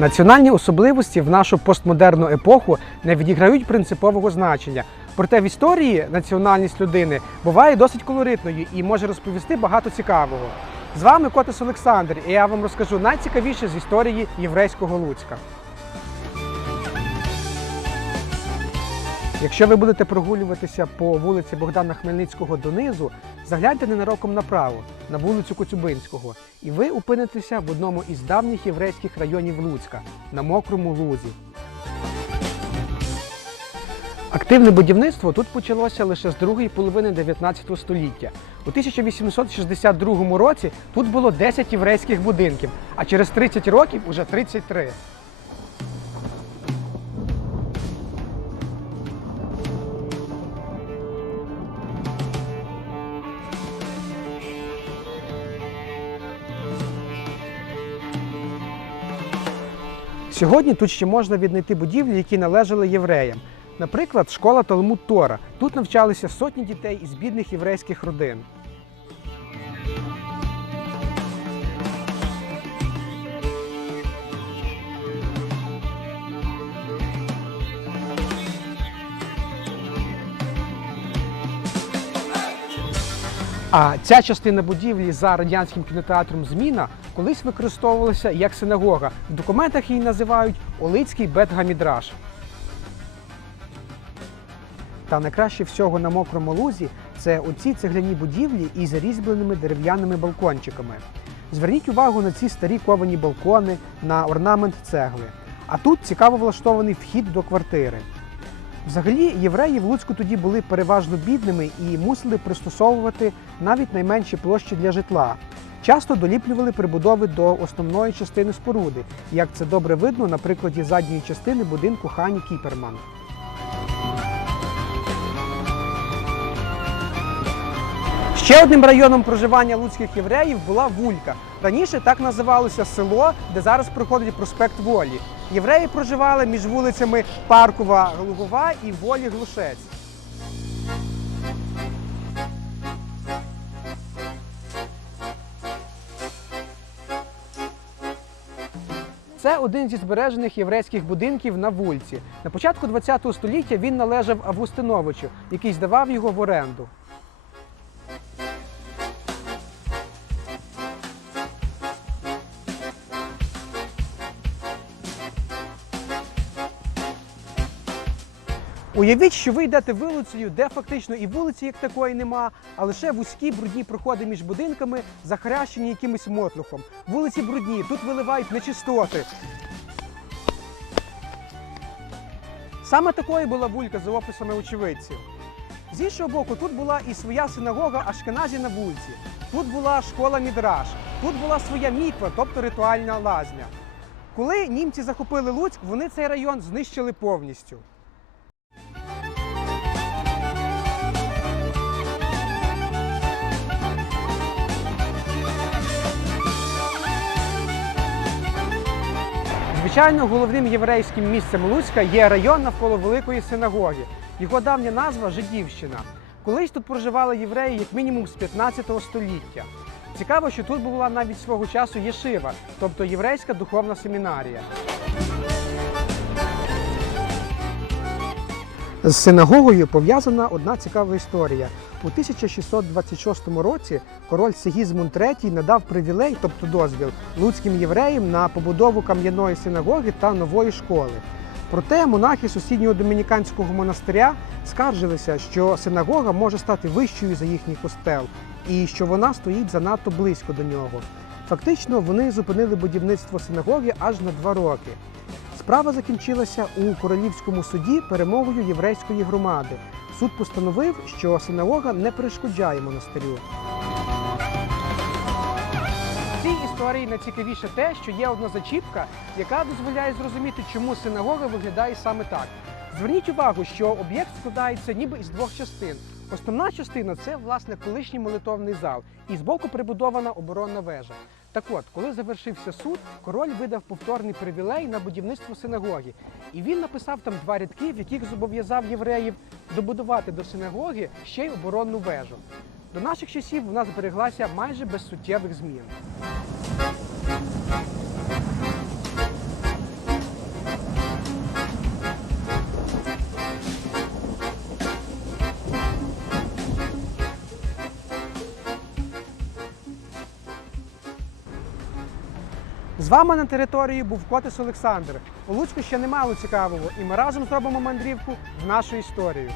Національні особливості в нашу постмодерну епоху не відіграють принципового значення. Проте в історії національність людини буває досить колоритною і може розповісти багато цікавого. З вами Котис Олександр, і я вам розкажу найцікавіше з історії єврейського Луцька. Якщо ви будете прогулюватися по вулиці Богдана Хмельницького донизу, загляньте ненароком направо, на вулицю Коцюбинського, і ви опинитеся в одному із давніх єврейських районів Луцька на мокрому лузі. Активне будівництво тут почалося лише з другої половини 19 століття. У 1862 році тут було 10 єврейських будинків, а через 30 років уже 33. Сьогодні тут ще можна віднайти будівлі, які належали євреям. Наприклад, школа Талмуд Тора. Тут навчалися сотні дітей із бідних єврейських родин. А ця частина будівлі за радянським кінотеатром Зміна колись використовувалася як синагога. В документах її називають Олицький Бет-Гамідраш. Та найкраще всього на мокрому лузі це оці цегляні будівлі із зарізьбленими дерев'яними балкончиками. Зверніть увагу на ці старі ковані балкони, на орнамент цегли. А тут цікаво влаштований вхід до квартири. Взагалі, євреї в Луцьку тоді були переважно бідними і мусили пристосовувати навіть найменші площі для житла. Часто доліплювали прибудови до основної частини споруди, як це добре видно на прикладі задньої частини будинку Хані Кіперман. Ще одним районом проживання луцьких євреїв була Вулька. Раніше так називалося село, де зараз проходить проспект Волі. Євреї проживали між вулицями Паркова Лугова і Волі Глушець. Це один зі збережених єврейських будинків на вульці. На початку ХХ століття він належав Августиновичу, який здавав його в оренду. Уявіть, що ви йдете вулицею, де фактично і вулиці як такої нема, а лише вузькі брудні проходи між будинками, захаращені якимось мотлухом. Вулиці брудні, тут виливають нечистоти. Саме такою була вулька за описами очевидців. З іншого боку, тут була і своя синагога Ашкеназі на вулиці. Тут була школа Мідраш, тут була своя міква, тобто ритуальна лазня. Коли німці захопили Луцьк, вони цей район знищили повністю. Звичайно, головним єврейським місцем Луцька є район навколо Великої синагоги. Його давня назва Жидівщина. Колись тут проживали євреї як мінімум з 15 століття. Цікаво, що тут була навіть свого часу Єшива, тобто єврейська духовна семінарія. З синагогою пов'язана одна цікава історія. У 1626 році король Сигізмунд III надав привілей, тобто дозвіл, луцьким євреям на побудову кам'яної синагоги та нової школи. Проте монахи сусіднього домініканського монастиря скаржилися, що синагога може стати вищою за їхній костел і що вона стоїть занадто близько до нього. Фактично, вони зупинили будівництво синагоги аж на два роки. Справа закінчилася у королівському суді перемогою єврейської громади. Суд постановив, що синагога не перешкоджає монастирю. В цій історії найцікавіше те, що є одна зачіпка, яка дозволяє зрозуміти, чому синагога виглядає саме так. Зверніть увагу, що об'єкт складається ніби із двох частин. Основна частина це власне колишній молитовний зал, і збоку прибудована оборонна вежа. Так от, коли завершився суд, король видав повторний привілей на будівництво синагоги, і він написав там два рядки, в яких зобов'язав євреїв добудувати до синагоги ще й оборонну вежу. До наших часів вона збереглася майже без суттєвих змін. З вами на території був Котис Олександр. У Луцьку ще немало цікавого, і ми разом зробимо мандрівку в нашу історію.